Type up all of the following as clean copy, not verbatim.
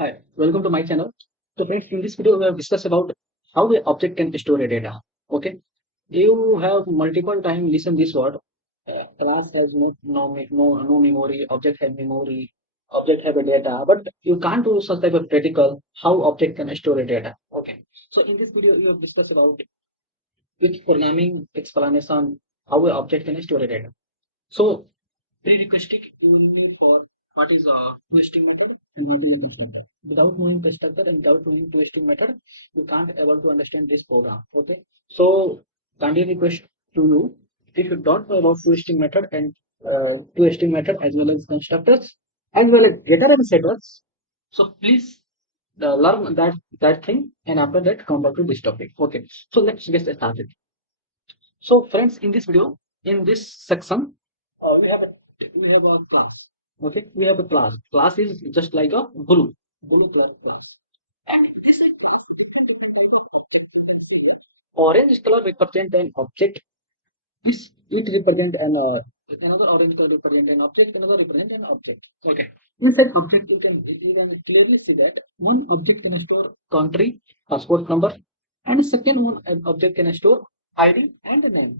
Hi, welcome to my channel. So friends, in this video we have discussed about how the object can store a data. Okay, you have multiple time listen this word. Class has no memory. Object has memory. Object have a data, but you can't do such type of practical how object can store a data. Okay, so in this video you have discussed about quick programming explanation how a object can store a data. So prerequisite you will need for what is a twisting method and what is a constructor. Without knowing constructor and without knowing twisting method, you can't able to understand this program. Okay. So kindly request to you, if you don't know about twisting method and twisting method as well as constructors as well as getter and setters, so please learn that thing and after that come back to this topic. Okay. So let's get started. So friends, in this video, in this section, we have a class. Okay, we have a class. Class is just like a blue class. And this is different type of object. You can see that. Orange color represent an object. This it represent another orange color represent an object. Another represent an object. Okay. Inside object, you can clearly see that one object can store country, passport number, and second one an object can store ID and name.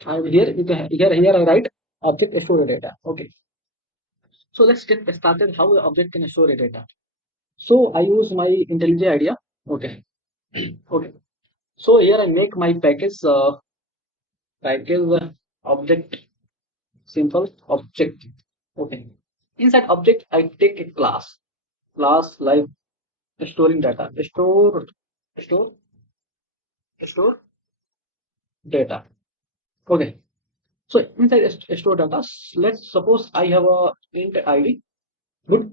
Here you can here I write object store data. Okay. So let's get started how the object can store a data. So I use my IntelliJ idea. Okay. Okay. So here I make my package object simple object. Okay. Inside object I take a class like storing data. Store store data. Okay. So inside store data, let's suppose I have a int ID. Good.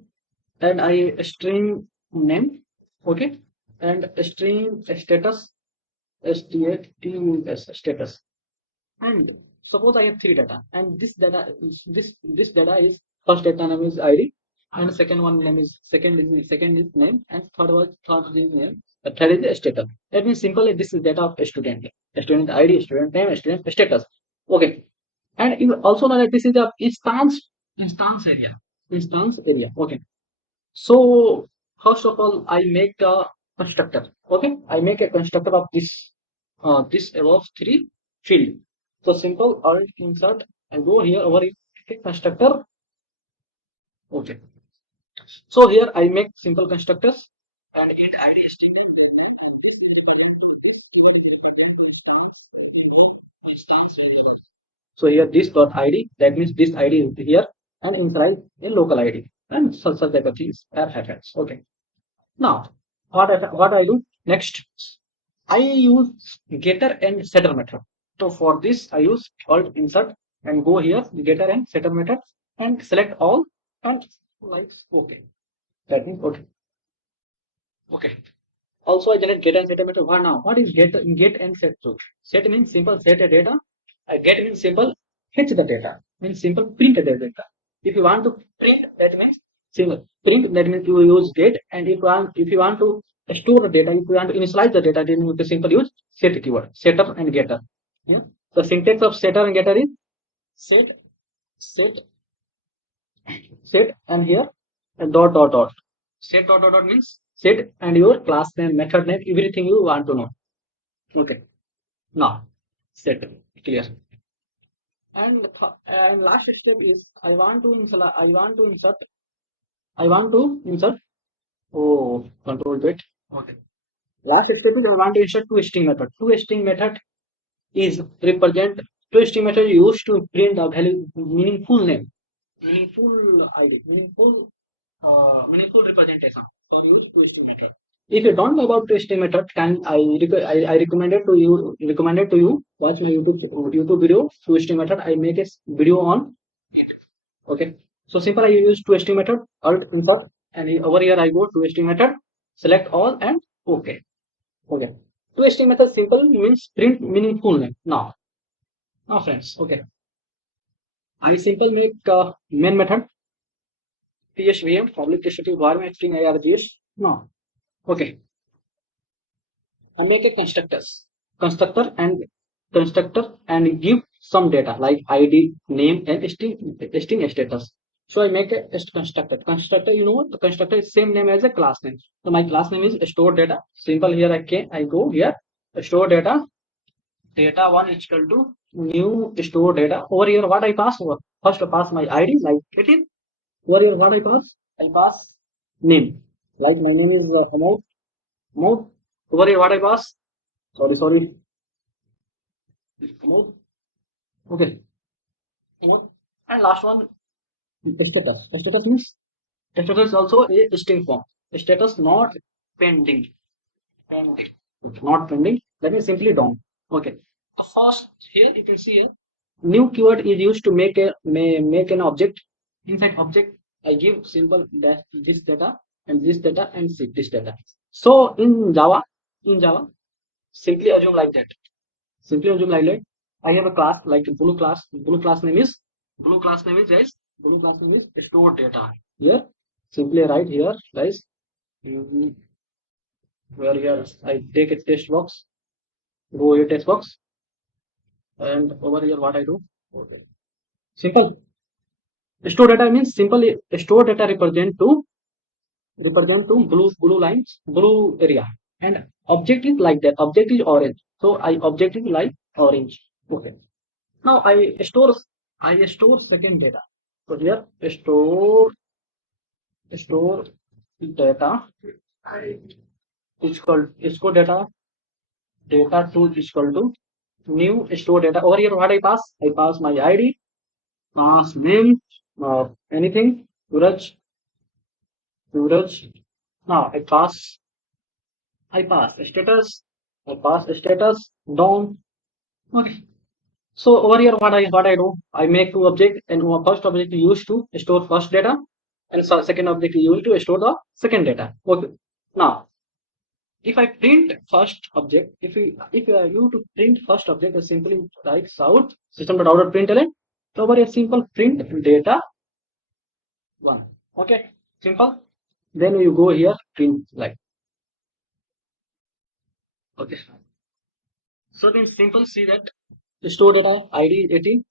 And I string name, okay, and string status, status. And suppose I have three data, and this data is first data name is ID, and second one name is second is name, and third is name, the third is status. That means simply this is data of a student ID, student name, student status. Okay, and you also know that this is the instance area. Okay. So first of all, I make a constructor. Okay, I make a constructor of this above three field. So simple alt insert and go here over it, okay, constructor. Okay. So here I make simple constructors and int ID string. So here this dot ID, that means this ID is here and inside a local ID and such type of things that happens. Okay. Now what I do next, I use getter and setter method. So for this I use alt insert and go here getter and setter method and select all and like okay. That means okay. Okay. Also I generate get and set method. What now? What is get and set? So set means simple set a data. Get means simple fetch the data. Means simple print the data. If you want to print, that means simple print. That means you use get. And if you want to store the data, if you want to initialize the data, then you can simply use set keyword. Setter and getter. Yeah. The syntax of setter and getter is set set set and here and dot dot dot. Set dot dot dot means set and your class name, method name, everything you want to know. Okay. Now set clear. And last step is I want to insert control bit. Okay. Last step is I want to insert two-string method. Two-string method is represent two-string method used to print the value meaningful name, meaningful ID, meaningful representation. So use two-string method. If you don't know about two-string method, I recommended to you watch my YouTube video two-string method. I make a video on. Okay. So simple I use two-string method, alt insert, and over here I go two-string method, select all and okay. Okay. Two-string method simple means print meaningful name. Now friends, okay. I simple make main method PSVM public static var string args. Now, okay. I make a constructor and give some data like ID, name, and string status. So I make a test constructor. Constructor, you know what? The constructor is same name as a class name. So my class name is store data. Simple here I go here. Store data. Data one is equal to new store data. Over here what I pass over? First I pass my ID like it is. Over here what I pass? I pass name. Like my name is amount. Amount. Over here what I pass? Sorry. Amount. Okay. Amount. And last one status. Status means status is also a string form. Status not pending. Pending. Not pending. Let me simply down. Okay. First here you can see here new keyword is used to make an object. Inside object I give simple dash this data and this data and this data. So in Java, simply assume like that. Simply assume like that. I have a class like blue class. Blue class name is store data. Here simply write here guys. mm, Where here I take a text box, go a text box, and over here what I do? Okay. Simple. Store data means simply store data represent to blue lines, blue area, and object is like that. Object is orange, so I object is like orange. Okay. Now I store second data. So here store data is called data two is equal to new store data. Over here what I pass? I pass my ID, pass name, anything, Suraj. Now I pass status down. Okay. So over here what I do? I make two objects, and first object is used to store first data, and second object is used to store the second data. Okay. Now if I print first object, if you to print first object, I simply write out system.out.println. Over here simple print data one. Okay. Simple. Then you go here print like okay. So then simple see that store data ID 18,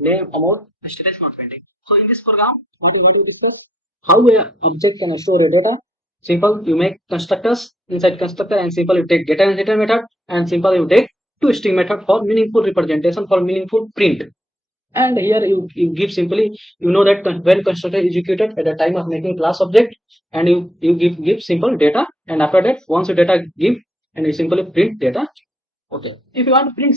name amount, status not pending. So in this program, what we want to discuss how a object can store a data. Simple, you make constructors inside constructor, and simple you take getter and getter method, and simple you take two string method for meaningful representation, for meaningful print. And here you give simply you know that when constructor is executed at the time of making class object, and you give simple data, and after that once your data give and you simply print data. Okay. If you want to print